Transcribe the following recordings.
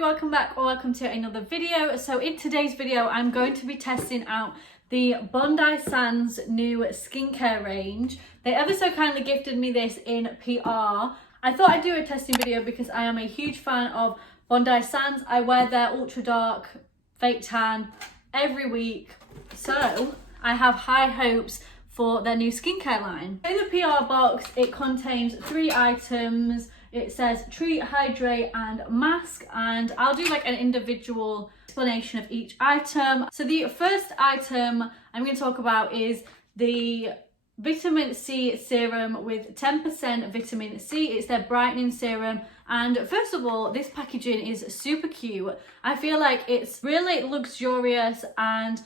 welcome back or welcome to another video. So in today's video I'm going to be testing out the Bondi Sands new skincare range. They ever so kindly gifted me this in PR. I thought I'd do a testing video because I am a huge fan of Bondi Sands. I wear their ultra dark fake tan every week, so I have high hopes for their new skincare line. In the PR box it contains 3 items. It says treat, hydrate and mask, and I'll do like an individual explanation of each item. So the first item I'm going to talk about is the vitamin C serum with 10% vitamin C. It's their brightening serum, and first of all, this packaging is super cute. I feel like it's really luxurious and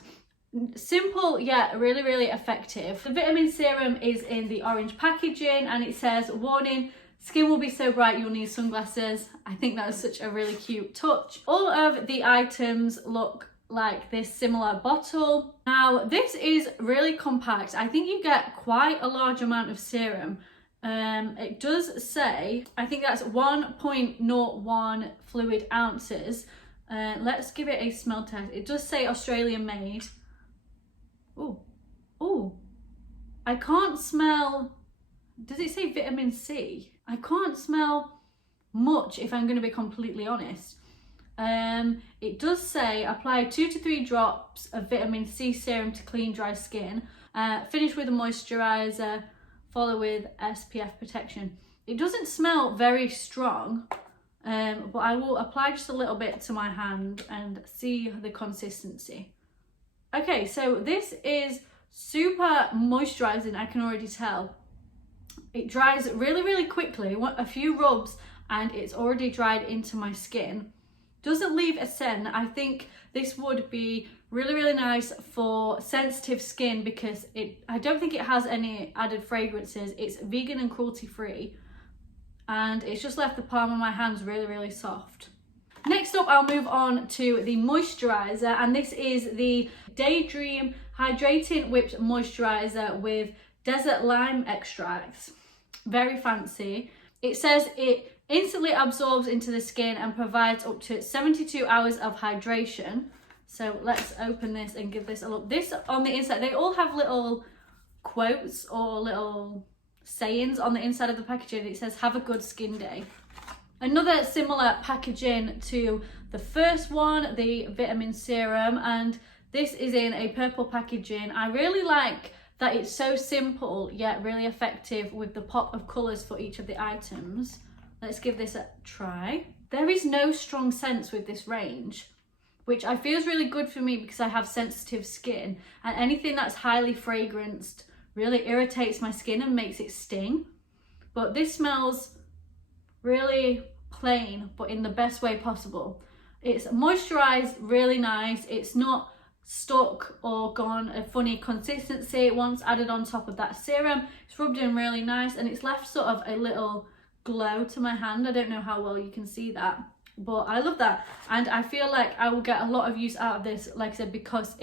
simple yet really effective. The vitamin serum is in the orange packaging and it says warning, skin will be so bright you'll need sunglasses. I think that is such a really cute touch. All of the items look like this similar bottle. Now this is really compact. I think you get quite a large amount of serum. It does say, I think that's 1.01 fluid ounces. Let's give it a smell test. It does say Australian made. Oh, I can't smell. Does it say vitamin C? I can't smell much if I'm going to be completely honest. It does say apply 2 to 3 drops of vitamin C serum to clean dry skin. Finish with a moisturiser, follow with SPF protection. It doesn't smell very strong, but I will apply just a little bit to my hand and see the consistency. Okay, so this is super moisturising, I can already tell. It dries really quickly, a few rubs and it's already dried into my skin. Doesn't leave a scent. I think this would be really nice for sensitive skin because I don't think it has any added fragrances. It's vegan and cruelty free, and it's just left the palm of my hands really soft. Next up, I'll move on to the moisturiser, and this is the Daydream Hydrating Whipped Moisturiser with desert lime extracts. Very fancy. It says it instantly absorbs into the skin and provides up to 72 hours of hydration. So let's open this and give this a look. This on the inside, they all have little quotes or little sayings on the inside of the packaging. It says have a good skin day. Another similar packaging to the first one, the vitamin serum, and this is in a purple packaging. I really like that it's so simple yet really effective with the pop of colours for each of the items. Let's give this a try. There is no strong scents with this range, which I feel is really good for me because I have sensitive skin, and anything that's highly fragranced really irritates my skin and makes it sting. But this smells really plain, but in the best way possible. It's moisturized really nice. It's not stuck or gone a funny consistency once added on top of that serum. It's rubbed in really nice and it's left sort of a little glow to my hand. I don't know how well you can see that, but I love that, and I feel like I will get a lot of use out of this, like I said, because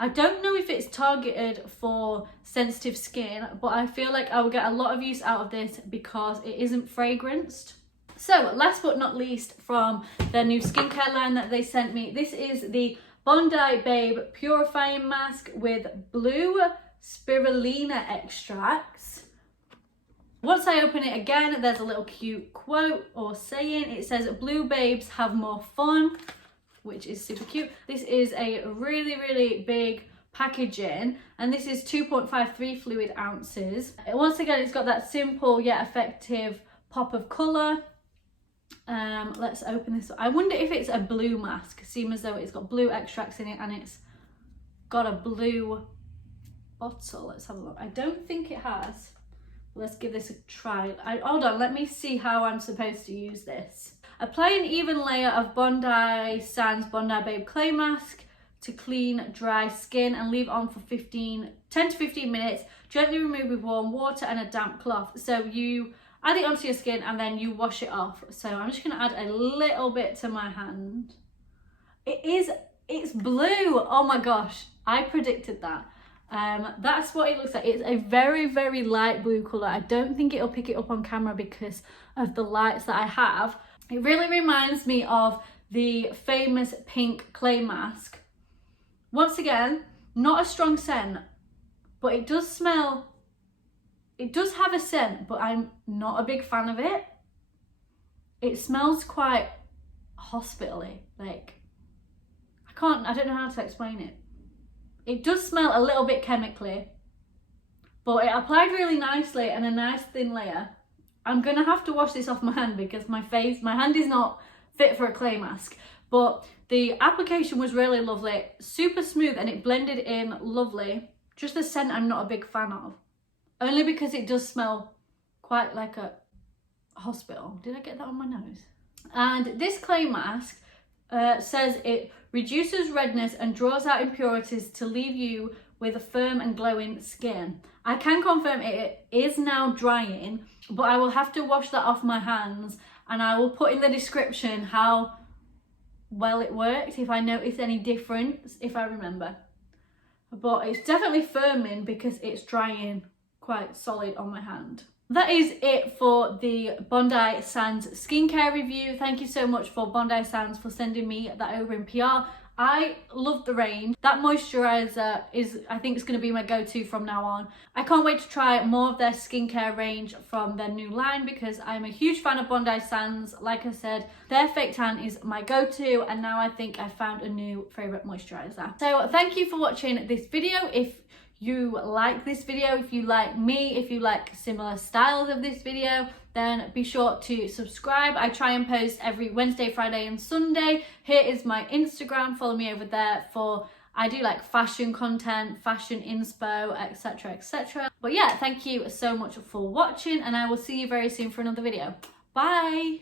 I don't know if it's targeted for sensitive skin, but I feel like I will get a lot of use out of this because it isn't fragranced. So last but not least, from their new skincare line that they sent me, this is the Bondi Babe Purifying Mask with blue spirulina extracts. Once I open it again, there's a little cute quote or saying. It says, blue babes have more fun, which is super cute. This is a really big packaging, and this is 2.53 fluid ounces. Once again, it's got that simple yet effective pop of colour. Let's open this. I wonder if it's a blue mask, seeing as though it's got blue extracts in it and it's got a blue bottle. Let's have a look. I don't think it has. Let's give this a try. Hold on, let me see how I'm supposed to use this. Apply an even layer of Bondi Sands Bondi Babe Clay Mask to clean dry skin and leave on for 10 to 15 minutes. Gently remove with warm water and a damp cloth. So you add it onto your skin and then you wash it off. So I'm just going to add a little bit to my hand. It's blue. Oh my gosh, I predicted that. That's what it looks like. It's a very light blue colour. I don't think it'll pick it up on camera because of the lights that I have. It really reminds me of the famous pink clay mask. Once again, not a strong scent, but it does smell, it does have a scent, but I'm not a big fan of it. It smells quite hospital-y, like, I don't know how to explain it. It does smell a little bit chemically, but it applied really nicely and a nice thin layer. I'm gonna have to wash this off my hand because my hand is not fit for a clay mask, but the application was really lovely, super smooth, and it blended in lovely. Just the scent I'm not a big fan of, only because it does smell quite like a hospital. Did I get that on my nose? And this clay mask says it reduces redness and draws out impurities to leave you with a firm and glowing skin. I can confirm it is now drying, but I will have to wash that off my hands, and I will put in the description how well it worked, if I notice any difference, if I remember. But it's definitely firming because it's drying quite solid on my hand. That is it for the Bondi Sands skincare review. Thank you so much for Bondi Sands for sending me that over in PR. I love the range. That moisturiser is, I think, it's going to be my go-to from now on. I can't wait to try more of their skincare range from their new line because I'm a huge fan of Bondi Sands. Like I said, their fake tan is my go-to, and now I think I found a new favourite moisturiser. So thank you for watching this video. If you like this video, if you like me, if you like similar styles of this video, then be sure to subscribe. I try and post every Wednesday, Friday and Sunday. Here is my Instagram, follow me over there I do like fashion content, fashion inspo, etc, etc. But yeah, thank you so much for watching, and I will see you very soon for another video. Bye!